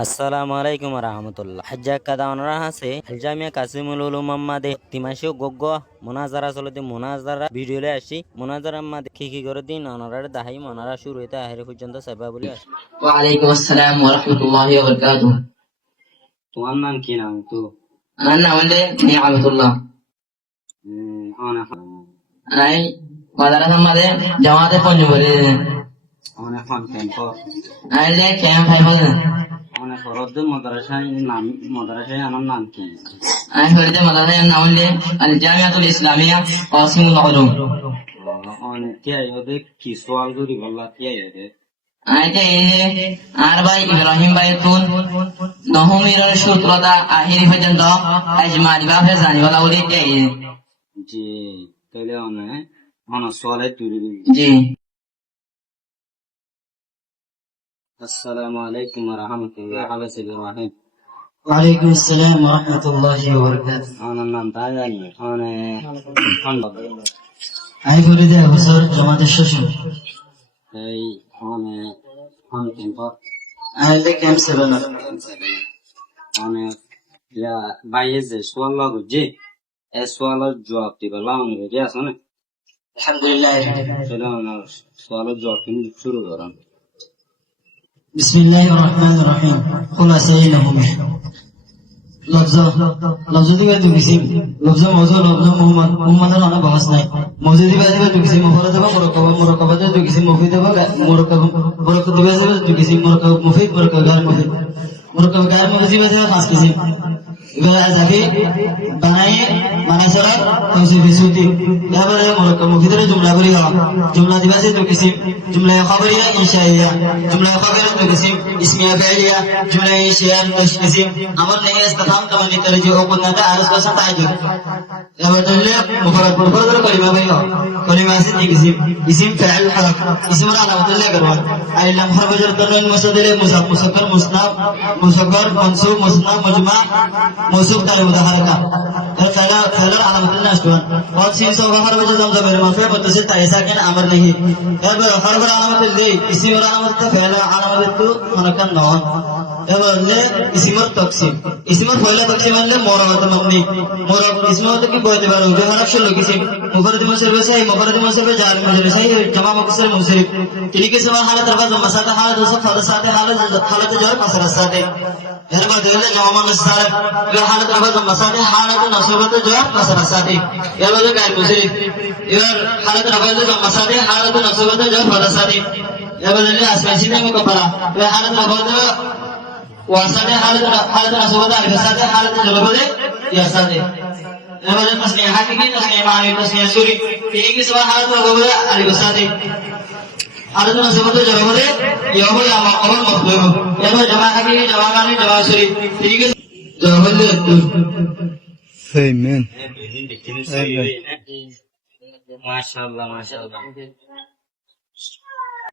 আসসালামু আলাইকুম রহমতুল্লাহ হজ্জা কাদাওয়ানরা হাসে আলজামিয়া কাসিমুল উলুম মাম্মাদে তিমাশো গগ্গ মোনাজারা চলতে মোনাজারা ভিডিওলে আসি মোনাজারা মাদে কি করে দিন অনারার দাহাই মনারা শুরু হইতে আহের পর্যন্ত সাবা বলে আসি। ওয়ালাইকুম আসসালাম ওয়া রাহমাতুল্লাহি ওয়া বারাকাতুহু। তোমার নাম কি নাম তো? আমার নাম হলো নিয়ামতুল্লাহ। আই মাদ্রাসা মাঝে জামাতে পঞ্জবরে অনেক ফোন ক্যাম্প আইলে ক্যাম্প ফাইভ অনেক ফরদ মাদ্রাসায় নাম মাদ্রাসায় আমার নাম কি? আই হরিতে মাদ্রাসার নাম হলো আল জামিয়াতুল ইসলামিয়া কাসিমুল উলুম। অনেক কি আইবে কি সওয়াল করি বললা কি আইবে? আইতে আর ভাই ইব্রাহিম ভাই তুন নহমিরের সূত্রটা আখিরি পর্যন্ত আজমারি বাপে জানিওয়ালা বলে কে জি তাহলে অনেক সওয়ালে তুলি জি। السلام عليكم ورحمة الله وبركاته. وعليكم السلام ورحمة الله وبركاته. أنا نام تاجاني أنا خندق. أي فريدة حصر جماعة الشاشة. أي أنا خندق. أنا لك كم سبنا. أنا يا بايز سؤال لا بجي. السؤال الجواب تبلا من رجع سنة. الحمد لله. سلام سؤال الجواب من شروع دارم. بسم الله الرحمن الرحيم. خلاصة لهم. لفظ دي بعد بسم. لفظ موضوع لفظ محمد أنا بحث ناي. موضوع دي بعد بسم مفرد ده مركب ده بسم مفيد ده مركب دي بعد بسم مركب مفيد مركب غير مفيد. مركب غير مفيد بعد خاص بسم. এবার আজকে বানাই সরা তৌসিফ সুতি এবারে মুরাক্কাব মুফিদের জুমলা বলি হওয়া জুমলা দিবাসে তো কিসিম জুমলা খবরিয়া ইনশাইয়া জুমলা খবরিয়া তো কিসিম ইসমিয়া ফাইলিয়া জুমলা ইনশাইয়া তো কিসিম আমর নেই ইস্তিফহাম তামানি তরজি ও কুনতা আরজ কা সাতাইদ এবার তাহলে মুফরদ কলিমা বলি হওয়া কলিমা আছে কিসিম ইসিম ফাইল হরফ ইসম আলামতুল্লাহ করবা আইলাম হরফ তনন মুসাদদিল মুসাফ মুসাফর মুসনাফ মুসাফর মনসুব মুসনাফ মুজমা موصوف دار متحركة فعل علامة النشوة और सीन सौ हर वजह जम जब मरफे मुतसिल ताइसा के अमर नहीं अब हर बार علامة ली इसी बार علامة तो फैला علامة तो हनकन नॉन अब ले इसी मर तकसीम इसी मर पहला तकसीम ले मोरवत मबनी मोरव इसमें होता कि बहुत बार जो हर अक्षर लोग किसी मुफरद मुसरफ से मुफरद मुसरफ जार मुसरफ से जमा मुकसर मुसरफ किन्हीं के सवाल हालत रफा मसाता हालत दोस्त हालत साथे हालत जोर मसरत साथे हर बार देवले जमा मुसरफ हालत रफा मसाते हालत नसबत जोर मसरत साथे यार वो गाय मुसरफ यार हालत रफा जो मसाते हालत नसबत जोर हालत साथे यार बदले आसमानी ने मुझको पढ़ा वे हालत रफा जो वासाते हालत नसबत आलिफाते हालत जबरदे या साथे यार बदले तस्नीह हकीकी तस्नीह मानी तस्नीह सूरी तीन की सवाल हालत रफा आलिफाते हालत नसबत जबरदे या वो या मक़बूल मक़बूल यार वो जमा हकीकी जमा मानी जमा सूरी तीन की जबरदे Amen. ما شاء الله ما شاء الله